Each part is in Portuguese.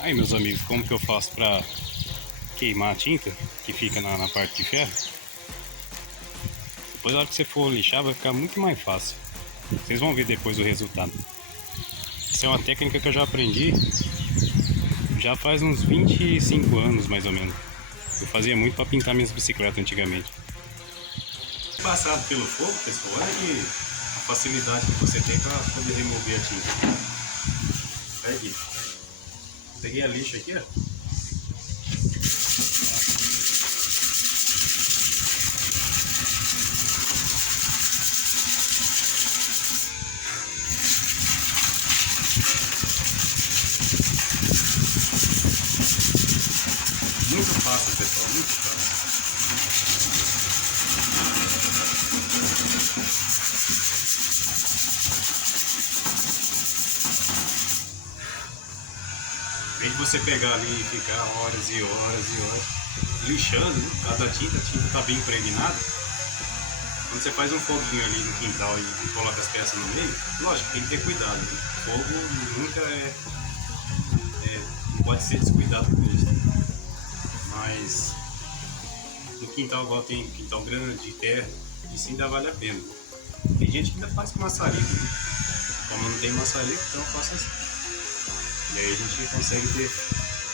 Aí, meus amigos, como que eu faço para queimar a tinta que fica na parte de ferro? Depois, na hora que você for lixar, vai ficar muito mais fácil. Vocês vão ver depois o resultado. Essa é uma técnica que eu já aprendi já faz uns 25 anos, mais ou menos. Eu fazia muito para pintar minhas bicicletas antigamente. Passado pelo fogo, pessoal, olha que a facilidade que você tem para poder remover a tinta. Olha aqui. Peguei a lixa aqui, ó. Muito fácil, pessoal, muito fácil. Em vez de você pegar ali e ficar horas e horas e horas lixando, né? Cada tinta, a tinta está bem impregnada. Quando você faz um foguinho ali no quintal e coloca as peças no meio, lógico, tem que ter cuidado, né? Fogo nunca não pode ser descuidado com isso. Mas no quintal, igual tem um quintal grande de terra, isso ainda vale a pena. Tem gente que ainda faz com maçarico, né? Como não tem maçarico, então eu faço assim. E aí a gente consegue ter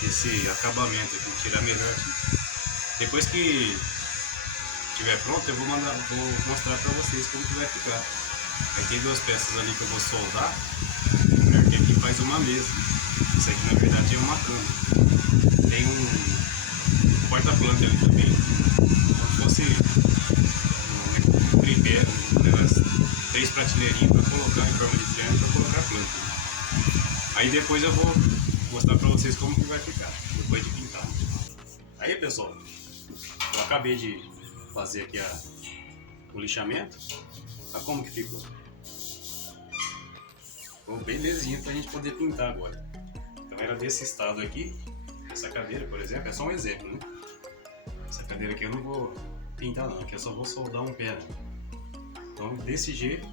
esse acabamento aqui, tirar melhor aqui. Depois que estiver pronto, eu vou mostrar para vocês como que vai ficar. Aí tem duas peças ali que eu vou soldar, porque aqui faz uma mesa. Isso aqui na verdade é uma cama. Tem um porta-planta ali também, como se fosse um tripé, três prateleirinhas para colocar em forma de triângulo para colocar planta. Aí depois eu vou mostrar para vocês como que vai ficar, depois de pintar. Aí, pessoal, eu acabei de fazer aqui o lixamento. Olha como que ficou. Ficou belezinha pra gente poder pintar agora. Então era desse estado aqui. Essa cadeira, por exemplo, é só um exemplo, né? Essa cadeira aqui eu não vou pintar não, aqui eu só vou soldar um pé. Então desse jeito,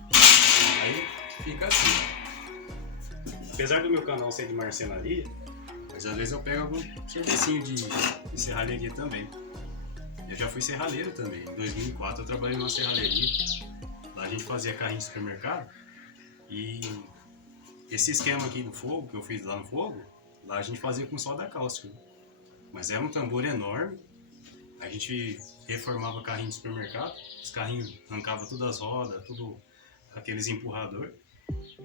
aí fica assim. Apesar do meu canal ser de marcenaria, mas às vezes eu pego algum servicinho de serralheria também. Eu já fui serralheiro também. Em 2004 eu trabalhei numa serralheria. Lá a gente fazia carrinho de supermercado. E esse esquema aqui do fogo, que eu fiz lá no fogo, lá a gente fazia com solda cáustica. Mas era um tambor enorme. A gente reformava carrinho de supermercado. Os carrinhos arrancavam todas as rodas, tudo aqueles empurrador.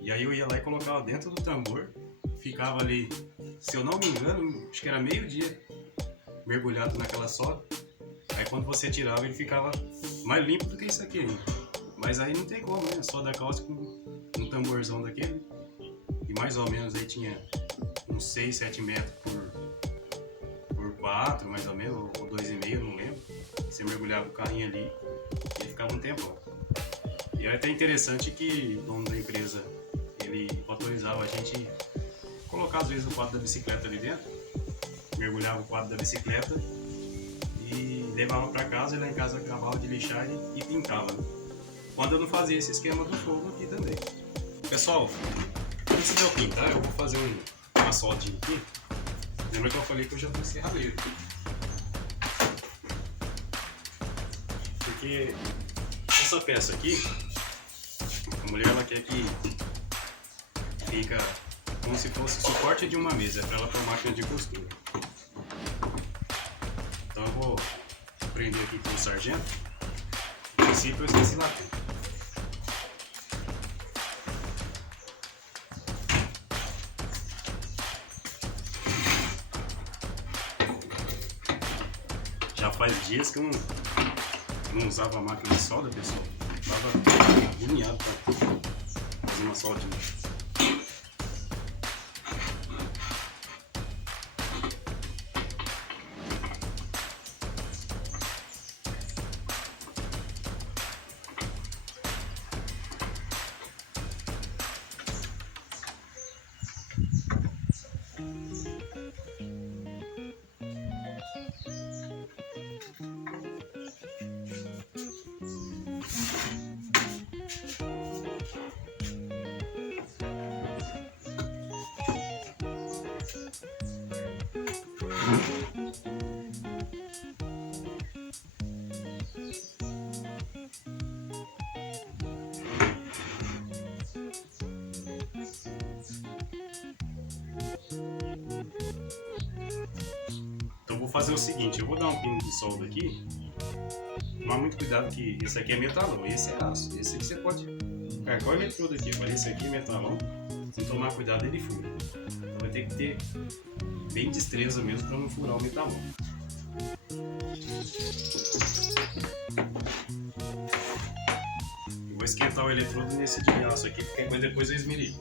E aí eu ia lá e colocava dentro do tambor. Ficava ali, se eu não me engano, acho que era meio-dia, mergulhado naquela solda. Aí quando você tirava ele ficava mais limpo do que isso aqui ainda. Mas aí não tem como, né? Solda cáustica com um tamborzão daquele. E mais ou menos aí tinha uns 6, 7 metros por 4, mais ou menos, ou 2,5, não lembro. Você mergulhava o carrinho ali e ele ficava um tempão. E é até interessante que o dono da empresa, ele autorizava a gente colocar às vezes o quadro da bicicleta ali dentro, mergulhava o quadro da bicicleta e levava para casa, e lá em casa acabava de lixar e pintava. Quando eu não fazia esse esquema do fogo aqui também. Pessoal, antes de eu pintar, eu vou fazer uma soldinha aqui. Lembra que eu falei que eu já fui serralheiro? Porque essa peça aqui, a mulher ela quer que fica como se fosse o suporte de uma mesa, é para ela pôr máquina de costura. Então eu vou prender aqui com o sargento. No princípio eu esqueci lá dentro. Já faz dias que eu não usava a máquina de solda, pessoal. Eu tava agoniado para fazer uma soldinha. Então vou fazer o seguinte, eu vou dar um pino de solda aqui. Tomar muito cuidado que esse aqui é metalão, esse é aço. Esse aqui você pode carregar o eletrodo aqui, mas esse aqui é metalão. Se tomar cuidado ele fura. Então vai ter que ter bem destreza mesmo para não furar o metalão. Eu vou esquentar o eletrodo nesse de aço aqui, porque depois eu esmerilho.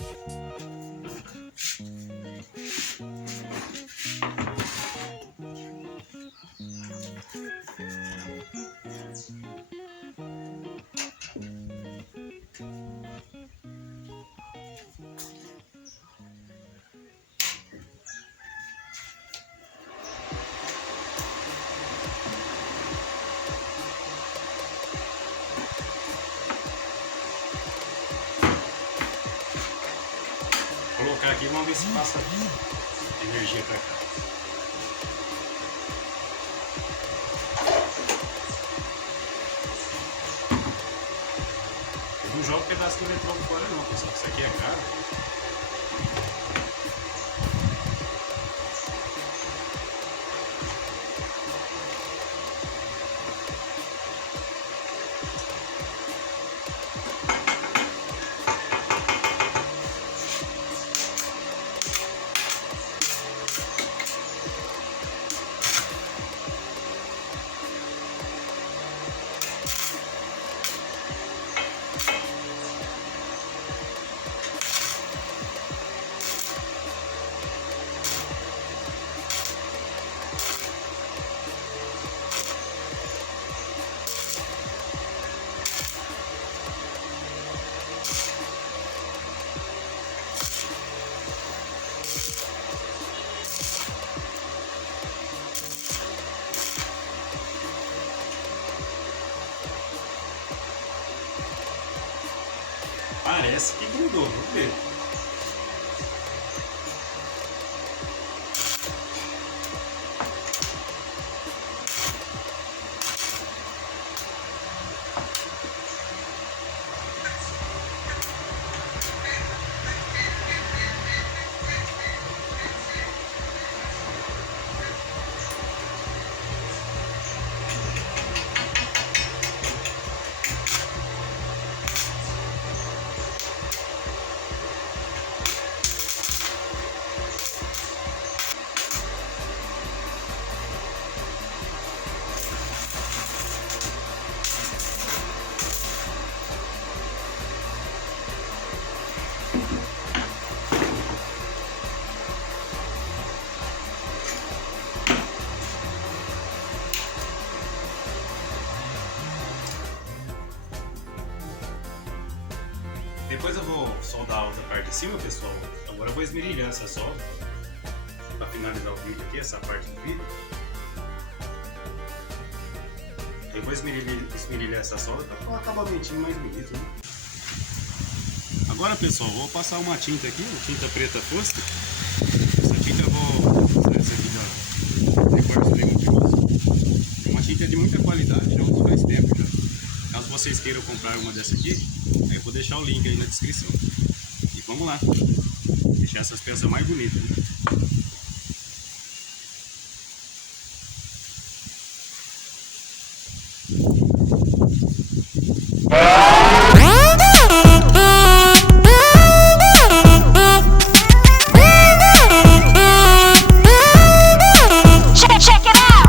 Vou colocar aqui e vamos ver se passa energia para cá. Eu não jogo um pedaço do eletrodo fora não, pessoal, isso aqui é caro. Parece que grudou, vamos ver. Depois eu vou soldar a outra parte de cima, pessoal. Agora eu vou esmerilhar essa solda para finalizar o vídeo aqui, essa parte do vídeo. Eu vou esmerilhar essa solda para ficar um acabamentinho mais bonito, né? Agora, pessoal, vou passar uma tinta aqui, uma tinta preta fosca. Essa tinta eu vou usar essa aqui da Record Spray Multiuso. É uma tinta de muita qualidade, já uso faz tempo já. Caso vocês queiram comprar uma dessa aqui, eu vou deixar o link aí na descrição. E vamos lá, deixar essas peças mais bonitas, né? Check it out.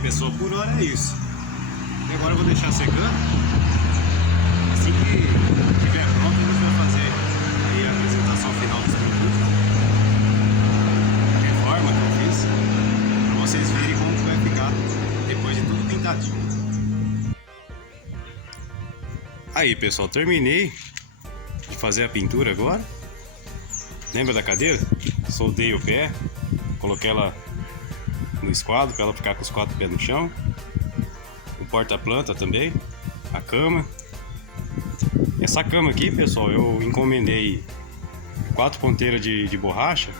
pessoal, por hora é isso. E agora eu vou deixar secando. Assim que estiver pronto, a gente vai fazer aí a apresentação final dos produtos. Reforma que eu fiz, para vocês verem como que vai ficar depois de tudo pintadinho. Aí pessoal, terminei de fazer a pintura agora. Lembra da cadeira? Soldei o pé, coloquei ela no esquadro para ela ficar com os 4 pés no chão. O porta-planta também, a cama. Essa cama aqui, pessoal, eu encomendei 4 ponteiras de borracha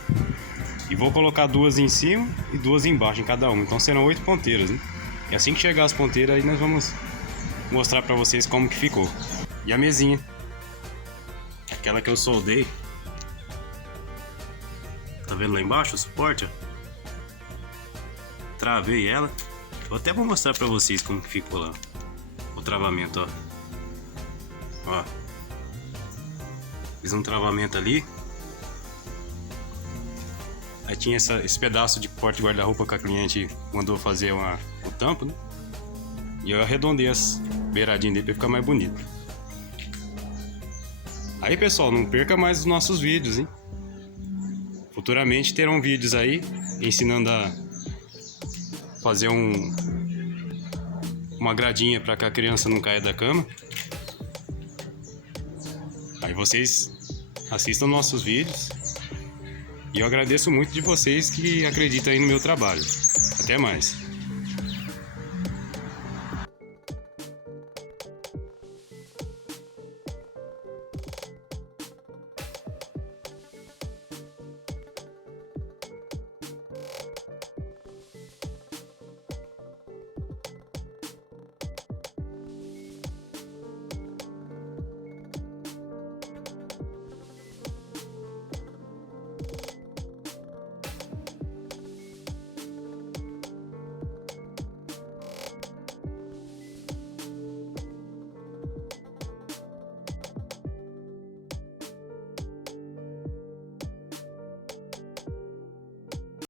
e vou colocar 2 em cima e 2 embaixo em cada uma. Então serão 8 ponteiras, né? E assim que chegar as ponteiras aí nós vamos mostrar para vocês como que ficou. E a mesinha, aquela que eu soldei, tá vendo lá embaixo o suporte, ó? Travei ela. Eu até vou mostrar pra vocês como que ficou lá o travamento, ó. Fiz um travamento ali. Aí tinha esse pedaço de porte guarda-roupa que a cliente mandou fazer o tampo, né? E eu arredondei as beiradinhas dele pra ficar mais bonito. Aí pessoal, não perca mais os nossos vídeos, hein? Futuramente terão vídeos aí ensinando a fazer uma gradinha para que a criança não caia da cama. Aí vocês assistam nossos vídeos. E eu agradeço muito de vocês que acreditam aí no meu trabalho. Até mais.